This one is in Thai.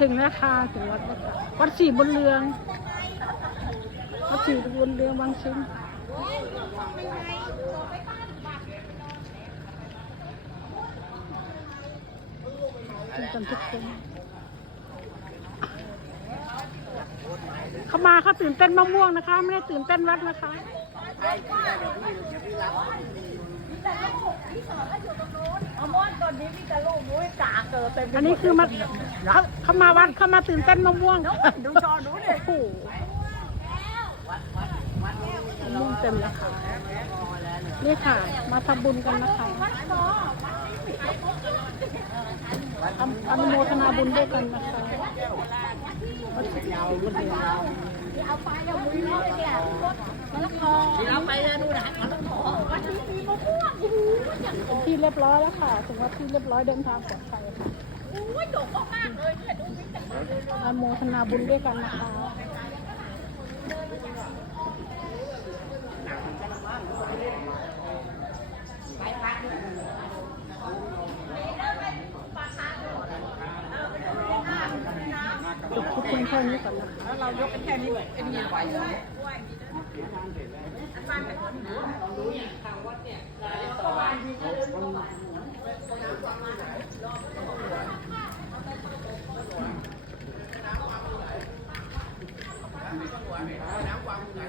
ถึงแล้วค่ะถึงวัดแล้วค่ะวัดศรีบุญเรือง วัดศรีบุญเรืองบางชิ้นถึงกันทุกคนเขามาเขาตื่นเต้นมะม่วงนะคะ ไม่ได้ตื่นเต้นวัดนะคะอามอตอนนี้มีแต่ลูกมุ้ยกาเกิดเต็มอันนี้คือมา เขาเขามาวัดเขามาตื่นเต้นมะม่วงดูจอดูดิโอ้โหมะม่วงเต็มเลยค่ะนี่ค่ะ มาทำบุญกันนะคะอนุอนุโมทนาบุญด้วยกันนะคะวัดศรีบุญเรืองเอาไปเอามุ้ยเลยเนี่ยมะละกอเอาไปเลยดูนะมะละกอวันนี้มีมะม่วงโอ้โหอย่างเป็นที่เรียบร้อยแล้วค่ะถึงวัดที่เรียบร้อยเดินทางปลอดภัยค่ะโอ้ยดกมากๆเลยเนี่ยดูสิแต่อนุโมทนาบุญด้วยกันนะคะจบทุกคนแค่นี้ก่อนนะแล้วเรายกกันแค่นี้ไอ้นี่ไหวเหรอ น้ำวางอยู่ไหน